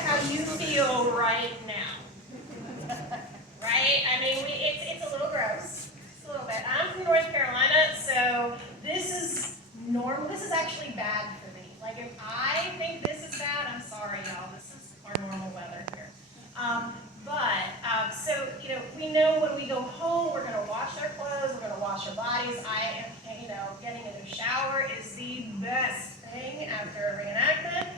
how you feel right now. Right? I mean, it's a little gross. It's a little bit. I'm from North Carolina, so this is normal. This is actually bad for me. Like, if I think this is bad, I'm sorry, y'all. This is our normal weather here. So, we know when we go home, we're going to wash our clothes, we're going to wash our bodies. Getting in the shower is the best thing after a reenactment.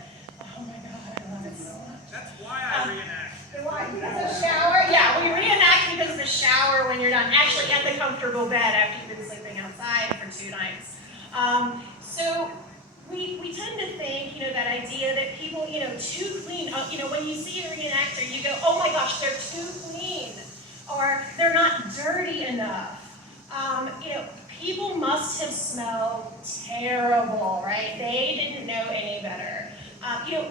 Oh my God, I love it so much. That's why I reenact. Why? Because of the shower? Yeah, well, you reenact because of the shower when you're done. Actually, at the comfortable bed after you've been sleeping outside for 2 nights. So we tend to think, that idea that people, too clean. When you see a reenactor, you go, oh my gosh, they're too clean, or they're not dirty enough. People must have smelled terrible, right? They didn't know any better.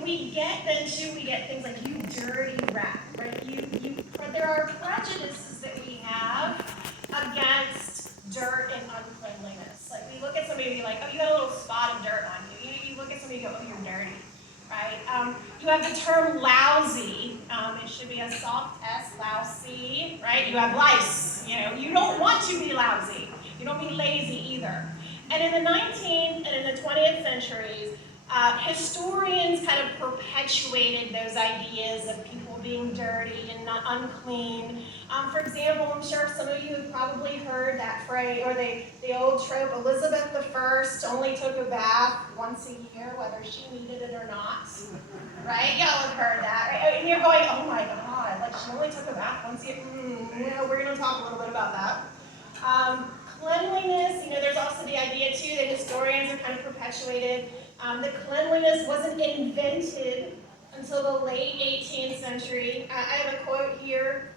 We get things like, you dirty rat, right? There are prejudices that we have against dirt and uncleanliness. Like, we look at somebody and be like, oh, you got a little spot of dirt on you. You look at somebody and go, oh, you're dirty, right? You have the term lousy. It should be a soft S, lousy, right? You have lice. You don't want to be lousy. You don't be lazy either. And in the 19th and in the 20th centuries, historians kind of perpetuated those ideas of people being dirty and not unclean. For example, I'm sure some of you have probably heard that phrase, or the old trope, Elizabeth I only took a bath once a year, whether she needed it or not. Right? Y'all have heard that, right? And you're going, oh my God, like, she only took a bath once a year. We're going to talk a little bit about that. Cleanliness, there's also the idea too that historians are kind of perpetuated. That cleanliness wasn't invented until the late 18th century. I have a quote here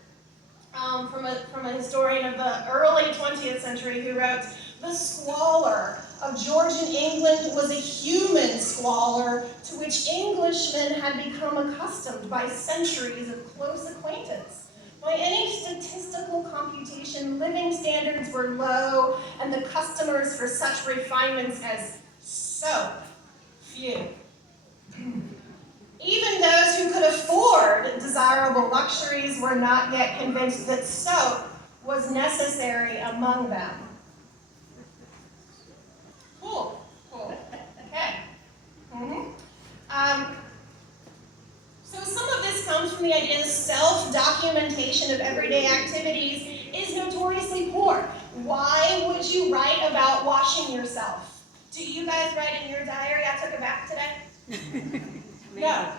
from a historian of the early 20th century who wrote, "The squalor of Georgian England was a human squalor to which Englishmen had become accustomed by centuries of close acquaintance. By any statistical computation, living standards were low, and the customers for such refinements as soap, few. Even those who could afford desirable luxuries were not yet convinced that soap was necessary among them." Cool. Okay. So some of this comes from the idea that self-documentation of everyday activities is notoriously poor. Why would you write about washing yourself? Do you guys write in your diary, I took a bath today? No.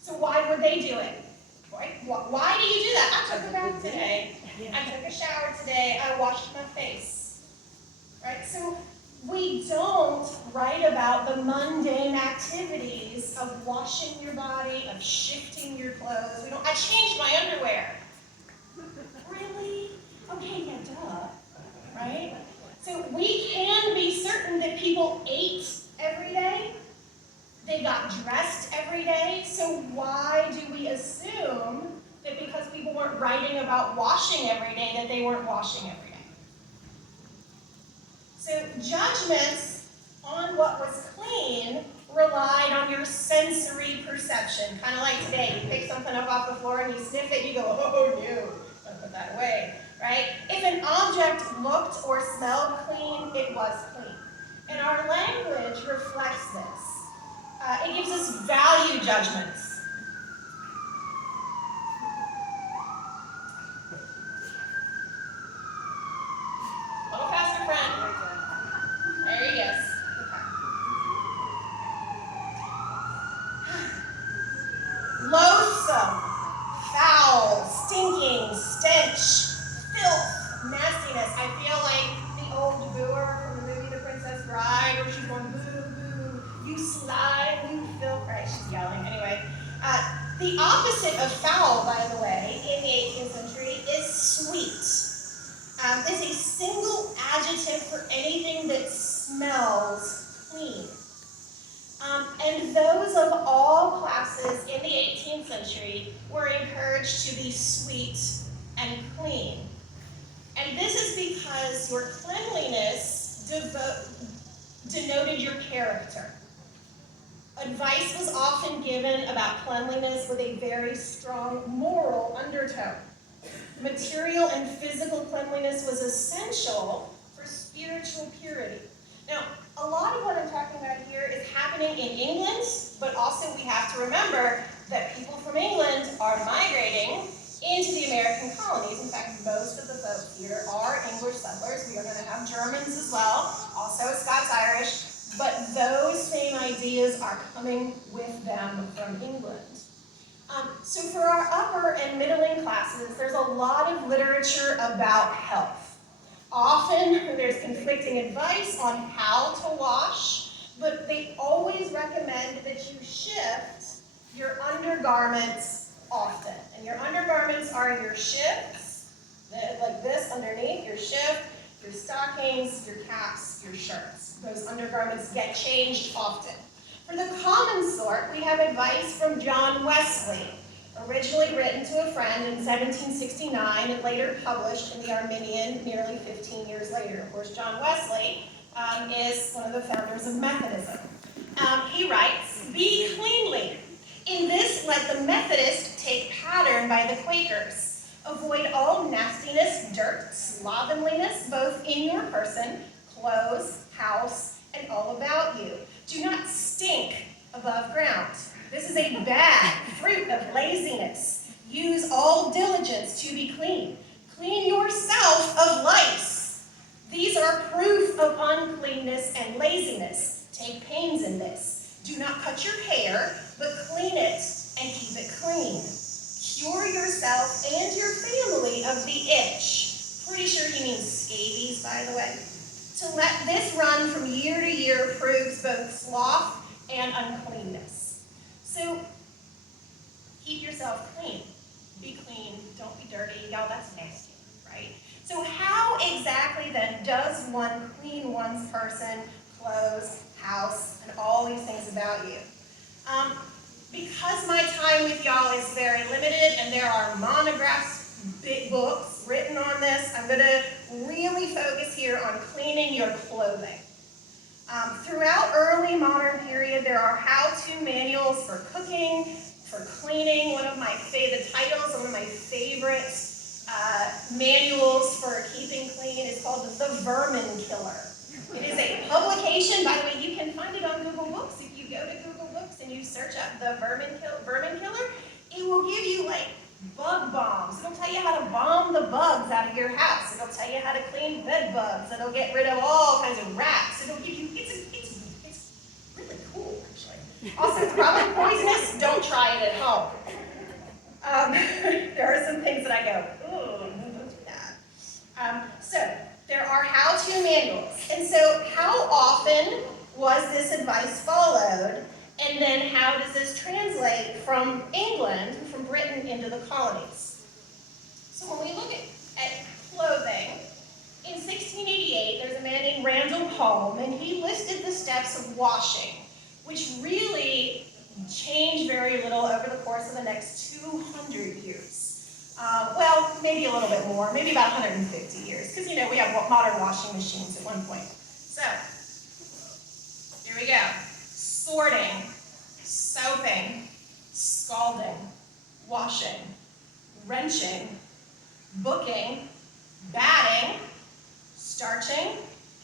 So why would they do it? Right? Why do you do that? I took a bath today. I took a shower today. I washed my face. Right? So we don't write about the mundane activities of washing your body, of shifting your clothes. I changed my underwear. Really? Okay, yeah, duh. Right? So we can be certain that people ate every day. They got dressed every day. So why do we assume that because people weren't writing about washing every day, that they weren't washing every day? So judgments on what was clean relied on your sensory perception. Kind of like today, you pick something up off the floor and you sniff it, you go, oh no, don't put that away, right? If an object looked or smelled clean, it was clean. And our language reflects this. It gives us value judgments. A little faster, friend. There he is. Loathsome, foul, stinking, stench, filth, nastiness. I feel like the old booer from the movie The Princess Bride, where she's going, boo, boo, you slime, you filth. Right, she's yelling. Anyway, the opposite of foul, by the way, in the 18th century is sweet. Is a single adjective for anything that smells clean. And those of all classes in the 18th century were encouraged to be sweet and clean. And this is because your cleanliness denoted your character. Advice was often given about cleanliness with a very strong moral undertone. Material and physical cleanliness was essential for spiritual purity. Now, a lot of what I'm talking about here is happening in England, but also we have to remember that people from England are migrating into the American colonies. In fact, most of the folks here are English settlers. We are going to have Germans as well, also Scots-Irish, but those same ideas are coming with them from England. So for our upper and middling classes, there's a lot of literature about health. Often there's conflicting advice on how to wash, but they always recommend that you shift your undergarments often. And your undergarments are your shifts, like this underneath, your shift, your stockings, your caps, your shirts. Those undergarments get changed often. For the common sort, we have advice from John Wesley, originally written to a friend in 1769 and later published in the Arminian nearly 15 years later. Of course, John Wesley is one of the founders of Methodism. He writes, "Be cleanly. In this, let the Methodist take pattern by the Quakers. Avoid all nastiness, dirt, slovenliness, both in your person, clothes, house, and all about you. Do not stink above ground. This is a bad fruit of laziness. Use all diligence to be clean. Clean yourself of lice. These are proof of uncleanness and laziness. Take pains in this. Do not cut your hair, but clean it and keep it clean. Cure yourself and your family of the itch." Pretty sure he means scabies, by the way. "To let this run from year to year proves both sloth and uncleanness." So, keep yourself clean. Be clean, don't be dirty. Y'all, that's nasty, right? So how exactly then does one clean one's person, clothes, house, and all these things about you? Because my time with y'all is very limited and there are monographs, big books written on this, I'm going to really focus here on cleaning your clothing. Throughout early modern period, there are how-to manuals for cooking, for cleaning. One of my favorite manuals for keeping clean is called The Vermin Killer. It is a publication, by the way, you can find it on Google Books. If you go to Google Books and you search up The Vermin Killer, it will give you like bug bombs. It'll tell you how to bomb the bugs out of your house. It'll tell you how to clean bed bugs. It'll get rid of all kinds of rats. It'll give you, it's really cool, actually. Also, it's probably poisonous. Don't try it at home. There are some things that I go, ooh, don't do that. So, there are how-to manuals. And so, how often was this advice followed? And then how does this translate from England, from Britain, into the colonies? So when we look at clothing, in 1688, there's a man named Randall Home, and he listed the steps of washing, which really changed very little over the course of the next 200 years. Well, maybe a little bit more, maybe about 150 years, because, you know, we have modern washing machines at one point. So, here we go. Sorting, soaping, scalding, washing, wrenching, booking, batting, starching.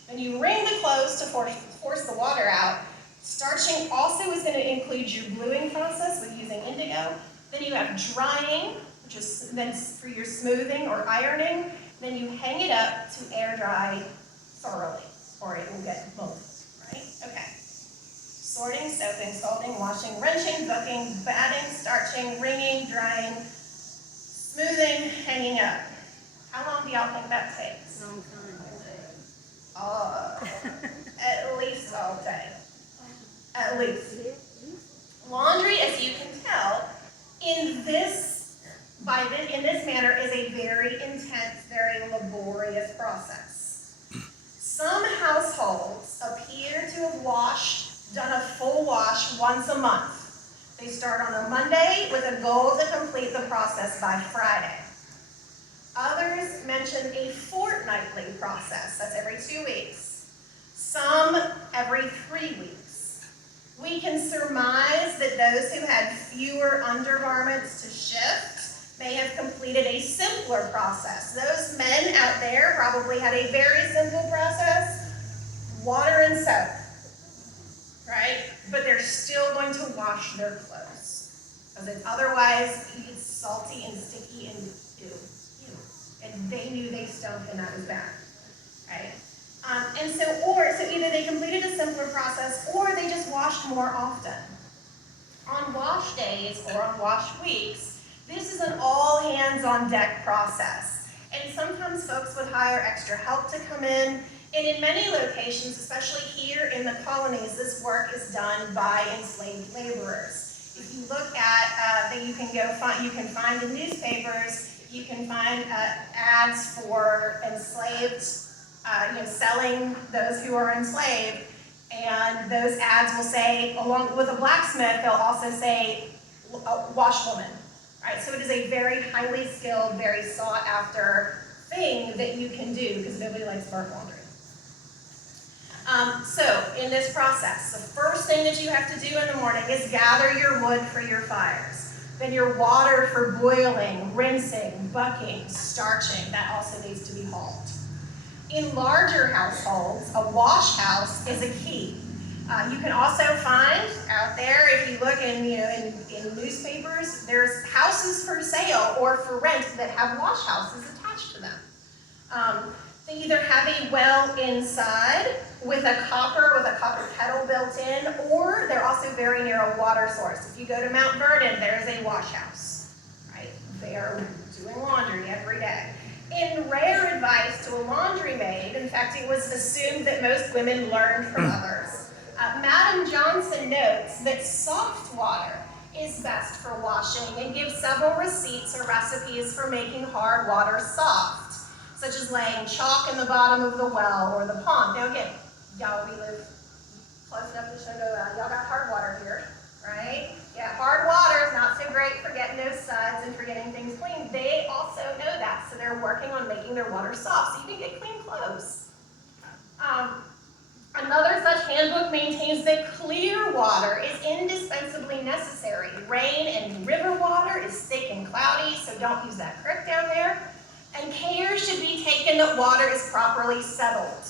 Then you wring the clothes to force the water out. Starching also is going to include your bluing process with using indigo. Then you have drying, which is then for your smoothing or ironing. Then you hang it up to air dry thoroughly, or it will get moldy, right? Okay. Sorting, soaping, scalding, washing, wrenching, booking, batting, starching, wringing, drying, smoothing, hanging up. How long do y'all think that takes? Long time. At least all day. At least. Laundry, as you can tell, in this manner is a very intense, very laborious process. Some households appear to have done a full wash once a month. They start on a Monday with a goal to complete the process by Friday. Others mention a fortnightly process, that's every 2 weeks. Some every 3 weeks. We can surmise that those who had fewer undergarments to shift may have completed a simpler process. Those men out there probably had a very simple process: water and soap, right? But they're still going to wash their clothes, because otherwise it's salty and sticky and ew. And they knew they stunk, and that was bad, right? So either they completed a simpler process, or they just washed more often. On wash days or on wash weeks, this is an all-hands-on-deck process. And sometimes folks would hire extra help to come in. And in many locations, especially here in the colonies, this work is done by enslaved laborers. If you look at that, you can find in newspapers, you can find ads for enslaved, selling those who are enslaved, and those ads will say, along with a blacksmith, they'll also say washwoman, right? So it is a very highly skilled, very sought after thing that you can do, because nobody likes burnt laundry. So in this process, the first thing that you have to do in the morning is gather your wood for your fires. Then your water for boiling, rinsing, bucking, starching, that also needs to be hauled. In larger households, a wash house is a key. You can also find out there, if you look in newspapers, there's houses for sale or for rent that have wash houses attached to them. They either have a well inside with a copper kettle built in, or they're also very near a water source. If you go to Mount Vernon, there's a wash house, right? They are doing laundry every day. In rare advice to a laundry maid, in fact, it was assumed that most women learned from others. Madam Johnson notes that soft water is best for washing and gives several receipts or recipes for making hard water soft, such as laying chalk in the bottom of the well or the pond. Now again, y'all, we live close enough to Shenandoah. Y'all got hard water here, right? Yeah, hard water is not so great for getting those suds and for getting things clean. They also know that, so they're working on making their water soft so you can get clean clothes. Another such handbook maintains that clear water is indispensably necessary. Rain and river water is thick and cloudy, so don't use that creek down there. And care should be taken that water is properly settled.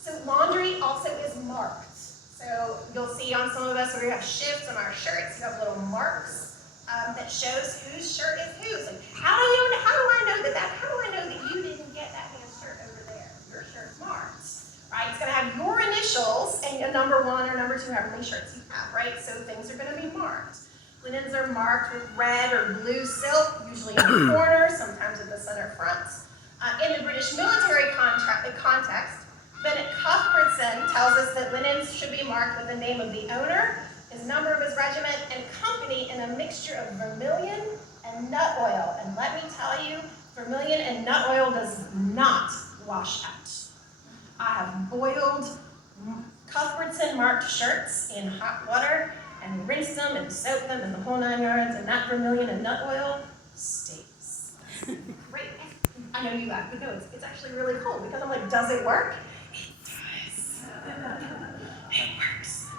So laundry also is marked. So you'll see on some of us where we have shifts on our shirts, you have little marks that shows whose shirt is whose. Like, how do I know that you didn't get that man's shirt over there? Your shirt's marked, right? It's gonna have your initials and a number 1 or number 2, however many shirts you have, right? So things are gonna be marked. Linens are marked with red or blue silk, usually in the corner, sometimes at the center front. In the British military context, Bennett Cuthbertson tells us that linens should be marked with the name of the owner, his number of his regiment, and company in a mixture of vermilion and nut oil. And let me tell you, vermilion and nut oil does not wash out. I have boiled Cuthbertson marked shirts in hot water and rinsed them and soaked them in the whole 9 yards, and that vermilion and nut oil stays. Great. I know you laugh, but no, it's actually really cool, because I'm like, does it work? It works.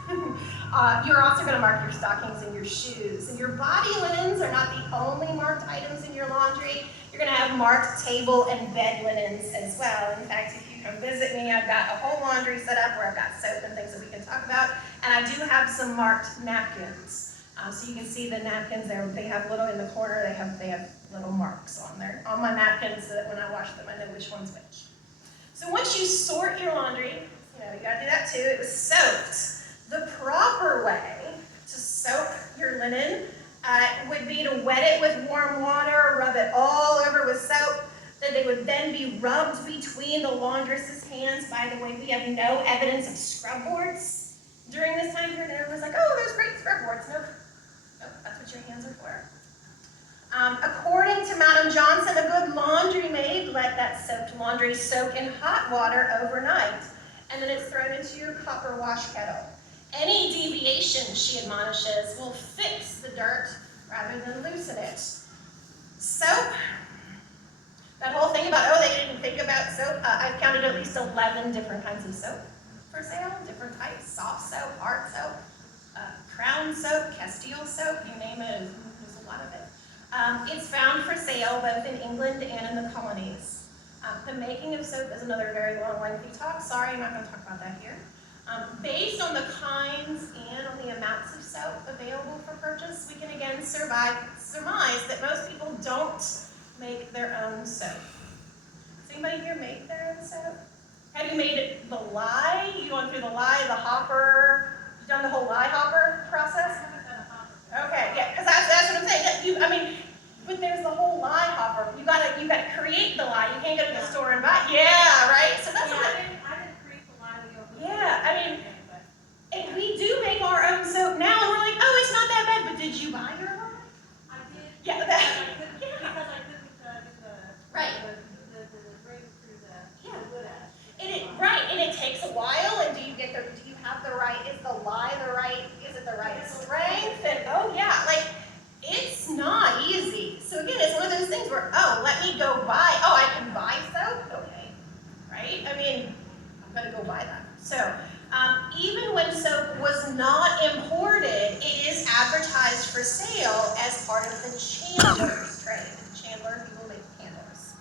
You're also going to mark your stockings and your shoes. And your body linens are not the only marked items in your laundry. You're going to have marked table and bed linens as well. In fact, if you come visit me, I've got a whole laundry set up where I've got soap and things that we can talk about. And I do have some marked napkins. So you can see the napkins there. They have little in the corner. They have little marks on my napkins, so that when I wash them, I know which one's which. So once you sort your laundry, you gotta do that too. It was soaked. The proper way to soak your linen would be to wet it with warm water, rub it all over with soap. That they would then be rubbed between the laundress's hands. By the way, we have no evidence of scrub boards during this time period. And everyone's like, oh, there's great scrub boards. Nope, that's what your hands are for. According to Madam Johnson, a good laundry maid let that soaked laundry soak in hot water overnight, and then it's thrown into your copper wash kettle. Any deviation, she admonishes, will fix the dirt rather than loosen it. Soap, that whole thing about, they didn't think about soap, I've counted at least 11 different kinds of soap for sale, different types, soft soap, hard soap. Crown soap, Castile soap, you name it, there's a lot of it. It's found for sale both in England and in the colonies. The making of soap is another very long, lengthy talk. Sorry, I'm not going to talk about that here. Based on the kinds and on the amounts of soap available for purchase, we can again surmise that most people don't make their own soap. Does anybody here make their own soap? Have you made it the lye? You gone through the lye, the hopper? You done the whole lye hopper process? Okay, yeah, because that's what I'm saying. But there's the whole lye hopper. You gotta create the lye. You can't go to the store and buy. Yeah, right. So that's what. I didn't create the lye. Yeah, and we do make our own soap now, and we're like, oh, it's not that bad. But did you buy your lye? I did. Yeah, Because I couldn't get the right. the ring through the wood ash. Right, and it takes a while. And do you have the right? Is the lye the right? Is it the right strength? And oh yeah, it's not easy. So again, it's one of those things where, oh, let me go buy, oh, I can buy soap? Okay, right? I'm gonna go buy that. So, even when soap was not imported, it is advertised for sale as part of the chandler's trade. Chandler, people make candles.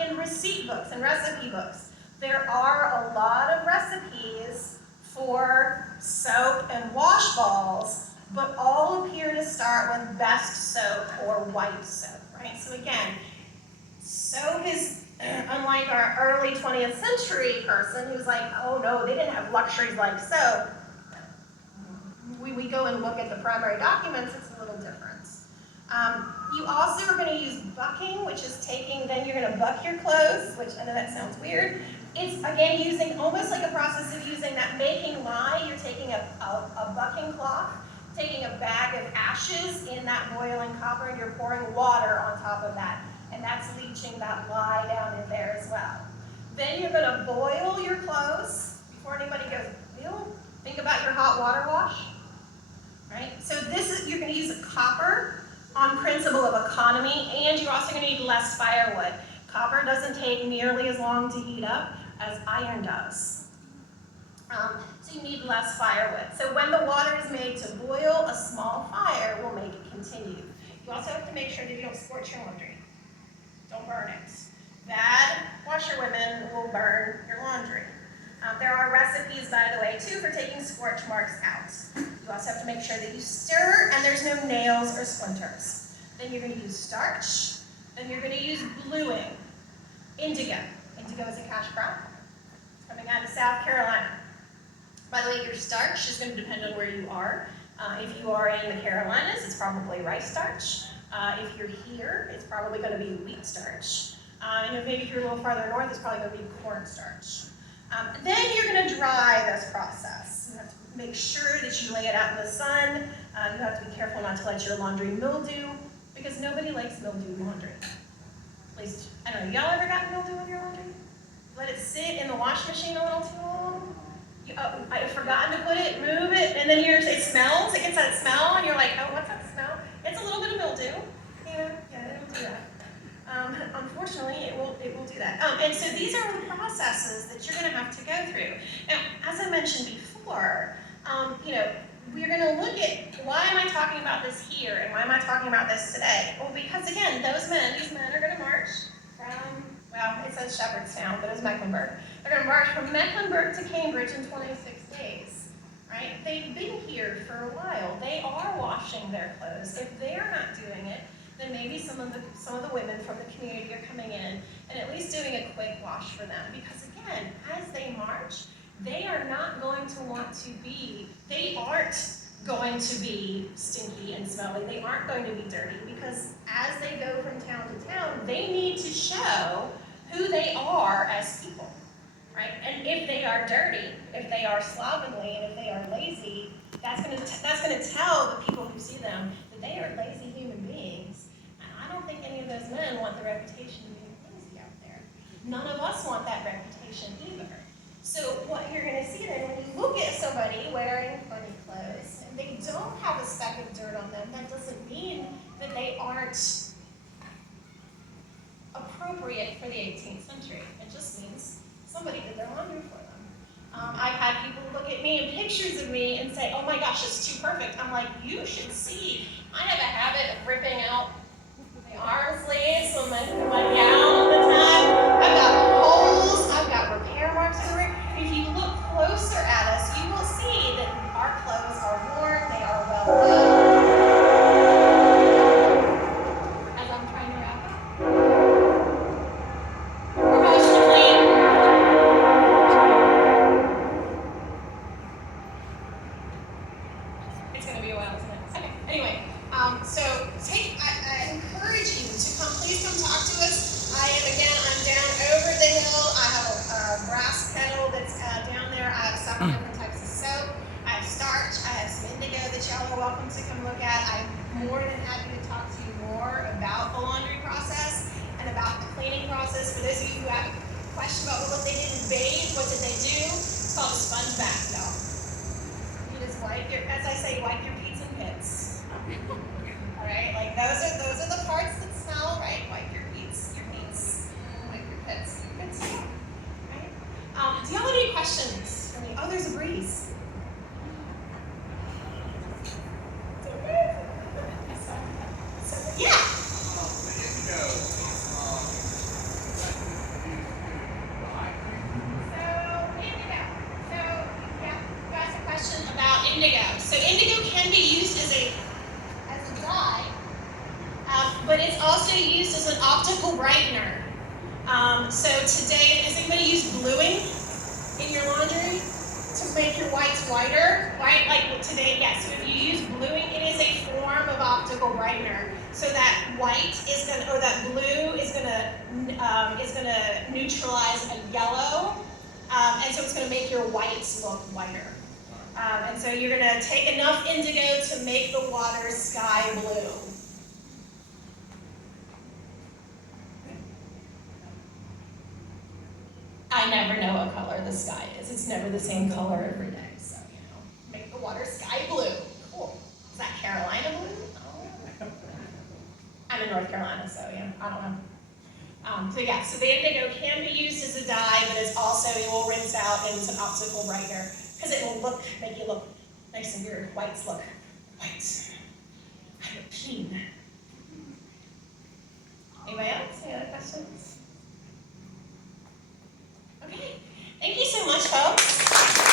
In receipt books and recipe books, there are a lot of recipes for soap and wash balls, but all appear to start with best soap or white soap, right? So again, soap is, unlike our early 20th century person who's like, oh no, they didn't have luxuries like soap. We go and look at the primary documents, it's a little different. You also are going to use bucking, which is then you're going to buck your clothes, which I know that sounds weird. It's, again, using almost like a process of using that making lye. You're taking a bucking cloth, taking a bag of ashes in that boiling copper, and you're pouring water on top of that. And that's leaching that lye down in there as well. Then you're going to boil your clothes. Before anybody goes, ew, think about your hot water wash. Right? So you're going to use a copper on principle of economy, and you're also going to need less firewood. Copper doesn't take nearly as long to heat up as iron does. So you need less firewood. So when the water is made to boil, a small fire will make it continue. You also have to make sure that you don't scorch your laundry. Don't burn it. Bad washerwomen will burn your laundry. There are recipes, by the way, too, for taking scorch marks out. You also have to make sure that you stir and there's no nails or splinters. Then you're going to use starch. Then you're going to use bluing. Indigo. Indigo is a cash crop. It's coming out of South Carolina. By the way, your starch is going to depend on where you are. If you are in the Carolinas, it's probably rice starch. If you're here, it's probably going to be wheat starch. And maybe if you're a little farther north, it's probably going to be cornstarch. Then you're going to dry this process. You have to make sure that you lay it out in the sun. You have to be careful not to let your laundry mildew, because nobody likes mildew laundry. At least, I don't know, y'all ever gotten mildew in your laundry? Let it sit in the wash machine a little too long? I've forgotten to put it, move it, and then it smells. It gets that smell, and you're like, oh, what's that smell? It's a little bit of mildew. Yeah, it'll do that. Unfortunately, it will do that. And so these are the processes that you're going to have to go through. Now, as I mentioned before, we're going to look at why am I talking about this here, and why am I talking about this today? Well, because again, these men are going to march from, well, it says Shepherdstown, but it's Mecklenburg. They're going to march from Mecklenburg to Cambridge in 26 days, right? They've been here for a while. They are washing their clothes. If they're not doing it, then maybe some of the women from the community are coming in and at least doing a quick wash for them. Because again, as they march, they aren't going to be stinky and smelly. They aren't going to be dirty, because as they go from town to town, they need to show who they are as people, right? And if they are dirty, if they are slovenly, and if they are lazy, that's going to tell the people who see them that they are lazy human beings. And I don't think any of those men want the reputation of being lazy out there. None of us want that reputation either. So what you're going to see then, when you look at somebody wearing funny clothes, and they don't have a speck of dirt on them, that doesn't mean that they aren't appropriate for the 18th century. It just means somebody did their laundry for them. I've had people look at me and pictures of me and say, say, oh my gosh, it's too perfect. I'm like, you should see. I have a habit of ripping out my arm sleeves when my gown all the time. I've got holes, I've got repair marks everywhere. If you look closer at us, you will see that our clothes are worn, they are well loved. As I'm trying to wrap up. We're mostly clean. It's going to be a while, isn't it? Okay, anyway, so I encourage you to please come talk to us. I'm down over the hill. I have a brass kettle that's down there. I have several different types of soap. I have starch. I have some indigo that y'all are welcome to come look at. I'm more than happy to talk to you more about the laundry process and about the cleaning process. For those of you who have a question about what they didn't bathe, what did they do? It's called a sponge bath, y'all. You just wipe your, as I say, wipe your pits and pits. All right, like those are the parts that smell, right? Wipe your pits, wipe your pits. Good stuff, right? Do y'all have any questions for me? Oh, there's a breeze. Yeah. About indigo. So indigo can be used as a dye, but it's also used as an optical brightener. So today, has anybody used bluing in your laundry to make your whites whiter? Right? Like today, yes. So if you use bluing, it is a form of optical brightener. So that white is gonna, or that blue is gonna neutralize a yellow, and so it's gonna make your whites look whiter. And so you're going to take enough indigo to make the water sky blue. I never know what color the sky is. It's never the same color every day. So, make the water sky blue. Cool. Is that Carolina blue? I'm in North Carolina, so I don't know. So the indigo can be used as a dye, but it will rinse out and it's an optical brightener because it will make you look nice and your whites look white. I look clean. Anybody else? Any other questions? Okay. Thank you so much, folks.